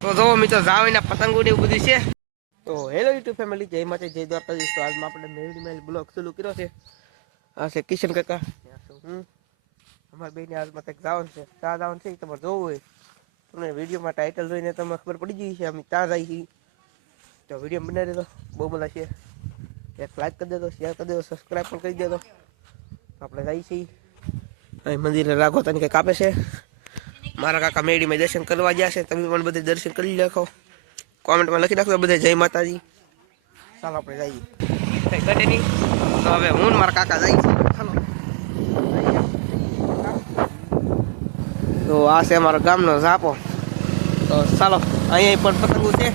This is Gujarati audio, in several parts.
તો જો મિત્રો, જાવીના પતંગો ને એવું બધું છે. તો હેલો યુટ્યુબ ફેમિલી, જય માતા જય દ્વારકાધીશ. તો આજમાં આપણે મેળી મેળ બ્લોગ શરૂ કર્યો છે. આ છે કિશન કાકા. હું અમારા બેને આજમાં કંઈક જવાનું છે. ત્યાં જવાનું છે તમારે જોવું હોય. તમને વિડીયોમાં ટાઇટલ જોઈને તમને ખબર પડી ગઈ છે અમે ત્યાં જાય છીએ. તો વીડિયો બનાવી દેતો બહુ બધા છે એક લાઈક કરી દેતો શેર કરી દેતો સબસ્ક્રાઈબ પણ કરી દેતો આપણે જઈએ છીએ. મંદિરે રાઘો તને કંઈક આપે છે. મારા કાકા મેળીમાં દર્શન કરવા ગયા છે. તમે પણ બધે દર્શન કરી નાખો. કોમેન્ટમાં લખી નાખો બધે જય માતાજી. ચાલો આપણે જઈએ. કઈ ઘટે નહીં. તો હવે હું મારા કાકા જઈએ. ચાલો તો આ છે અમારો ગામનો ઝાપો. તો ચાલો અહીંયા પણ પતંગો છે.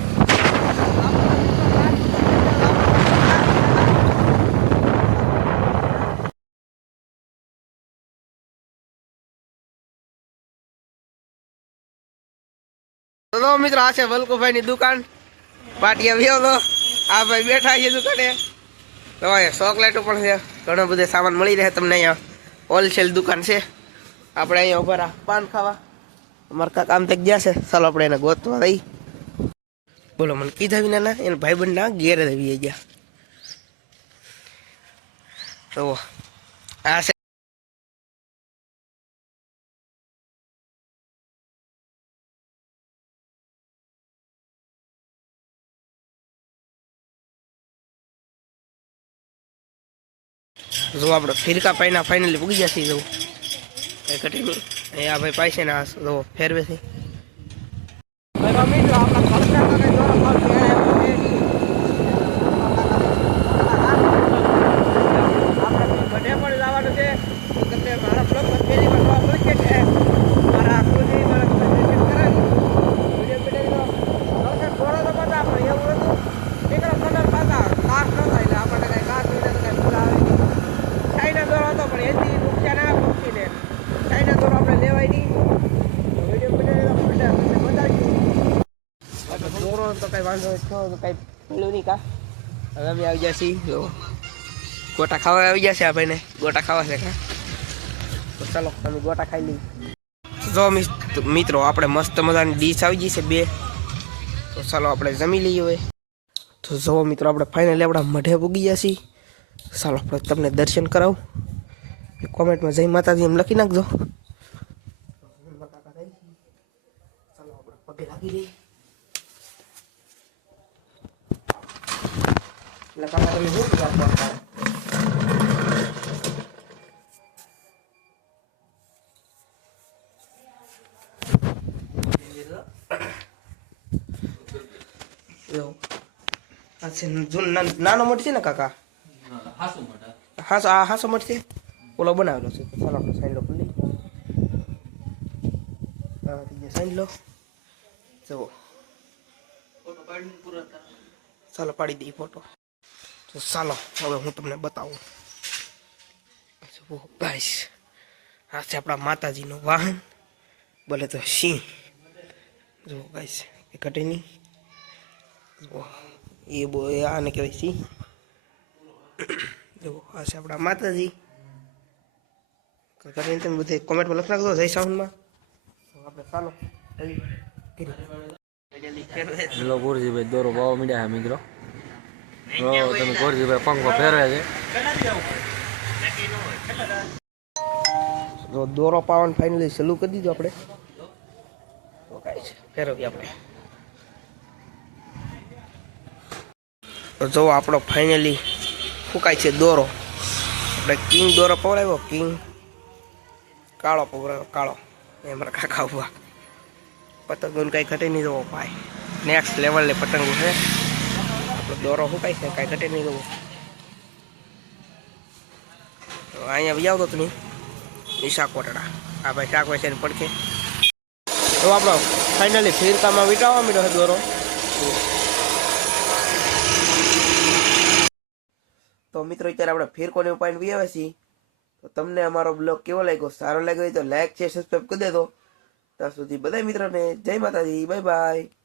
તો જો મિત્રો, આ છે વલકુભાઈ ની દુકાન. પાટિયા વ્યો તો આ ભાઈ બેઠા છે દુકાને. તો અહીંયા ચોકલેટો પણ છે. ઘણો બધો સામાન મળી રહે તમને અહીંયા. હોલસેલ દુકાન છે. આપણે અહીંયા ઊભા પાન ખાવા. અમારા કામ તક ગયા છે. ચાલો આપણે એને ગોતવા રહી બોલો, મને કીધા વિના ના, એના ભાઈ બંધ ના ઘેર આવી ગયા. તો આ છે જો આપણે ફિરકા પાઈના ફાઇનલી પૂગી જશે જો. એ કટીની એ આ ભાઈ પાઈ છે ને આ જો ફેરવે છે ચાઇના દોરો હતો પણ એથી નુકસાન આવે પક્ષીને ચાઇના દોરો આપણે લેવાય નહીં વીડિયો બનાવી બતાવી દોરો તો કઈ વાંધો છો તો કઈ પેલું નહીં કા. હવે અમે આવી ગયા છીએ જો. ગોટા ખાવા આવી ગયા છે આ ભાઈને. ગોટા ખાવા છે કા? તો ચાલો અમે ગોટા ખાઈ લઈએ. જો મિત્રો આપણે મસ્ત મજાની ડીશ આવી ગઈ છે બે. તો ચાલો આપણે જમી લઈએ હવે. તો જો મિત્રો આપણે ફાઇનલી આપણા મઢે પૂગી ગયા છીએ. ચાલો આપણે તમને દર્શન કરાવું. કોમેન્ટમાં જય માતાજી એમ લખી નાખજો. ચાલો આપણે પગે લાગી લઈએ. એટલે કાકા તમે શું કરતા જૂન ના- નાનો મોટી છે ને કાકા હાસો આ હાસો મઠ છે ઓલો બનાવેલો છે તો ચાલો આપણે સાઈડ લો ખુલ્લી સાઈન લો જુઓ ચાલો પાડી દઈએ ફોટો તો ચાલો હવે હું તમને બતાવું ગાઈસ આ છે આપણા માતાજીનું વાહન બોલે તો સિંહ જુઓ ગાઈસ એ ઘટે એ બો આને કહેવાય સિંહ જો આ છે આપણા માતાજી કરીને તમે બધે કોમેન્ટમાં લખી નાખજો જય સાઉન્ડમાં આપણે ચાલો. હેલો ગોરજીભાઈ દોરો ભાવ મીડ્યા મિત્રો જો, તમે ગોરજીભાઈ પંખો ફેરવે છે. જો, દોરો પાવન ફાઇનલી સલુ કરી દીધો આપણે. તો છે, ફેરવીએ આપણે. જો, આપણો ફાઇનલી ફૂંકાય છે દોરો. આપણે કિંગ દોરો પવડાવ્યો કિંગ કાળો પવડાવ્યો કાળો. એ મારા કાકા ઊભા. પતંગ કાંઈ ઘટે નહીં જવો, ભાઈ. નેક્સ્ટ લેવલની પતંગો છે. આપણો દોરો ફૂંકાય છે કાંઈ ઘટે નહીં જવો તો અહીંયા બી આવતો તમે ઈશા કોટડા આ ભાઈ શાક છે ને પડખે તો આપણો ફાઇનલી ફિરકામાં વિટાવા મીડો છે દોરો તો મિત્રો અત્યારે આપણે ફિરકોને ઉપાડીને વી આવે છીએ તો તમને અમારો બ્લોગ કેવો લાગ્યો સારો લાગ્યો હોય તો લાઈક છે સબસ્ક્રાઈબ કરી દેજો ત્યાં સુધી બધા મિત્રોને જય માતાજી બાય બાય